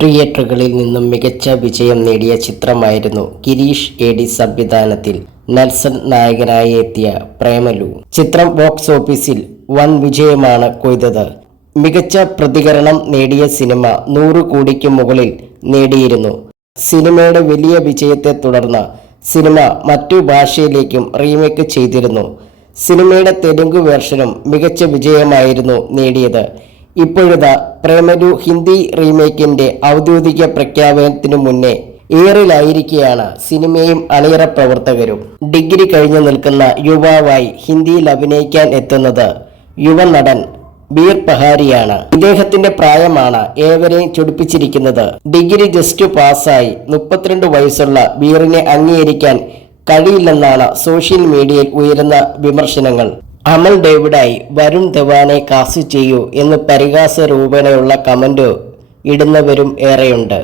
തിയേറ്ററുകളിൽ നിന്നും മികച്ച വിജയം നേടിയ ചിത്രമായിരുന്നു ഗിരീഷ് ഏടി സംവിധാനത്തിൽ നെൽസൺ നായകനായി എത്തിയ പ്രേമലു. ചിത്രം ബോക്സ് ഓഫീസിൽ വൻ വിജയമാണ് കൊയ്തത്. മികച്ച പ്രതികരണം നേടിയ സിനിമ 100 കോടിക്ക് മുകളിൽ നേടിയിരുന്നു. സിനിമയുടെ വലിയ വിജയത്തെ തുടർന്ന് സിനിമ മറ്റു ഭാഷയിലേക്കും റീമേക്ക് ചെയ്തിരുന്നു. സിനിമയുടെ തെലുങ്ക് വേർഷനും മികച്ച വിജയമായിരുന്നു നേടിയത്. ഇപ്പോഴിതാ പ്രേമലു ഹിന്ദി റീമേക്കിന്റെ ഔദ്യോഗിക പ്രഖ്യാപനത്തിനു മുന്നേ ഏറിലായിരിക്കുകയാണ് സിനിമയും അണിയറ പ്രവർത്തകരും. ഡിഗ്രി കഴിഞ്ഞു നിൽക്കുന്ന യുവാവായി ഹിന്ദിയിൽ അഭിനയിക്കാൻ എത്തുന്നത് യുവനടൻ ബീർ പഹാരിയാണ്. ഇദ്ദേഹത്തിന്റെ പ്രായമാണ് ഏവരെയും ചൊടിപ്പിച്ചിരിക്കുന്നത്. ഡിഗ്രി ജസ്റ്റ് പാസ്സായി 32 വയസ്സുള്ള ബീറിനെ അംഗീകരിക്കാൻ കഴിയില്ലെന്നാണ് സോഷ്യൽ മീഡിയയിൽ ഉയരുന്ന വിമർശനങ്ങൾ. അമൽ ഡേവിഡായി വരുൺ ധവാനെ കാസ്റ്റ് ചെയ്യൂ എന്ന് പരിഹാസ രൂപേണയുള്ള കമന്റ് ഇടുന്നവരും ഏറെയുണ്ട്.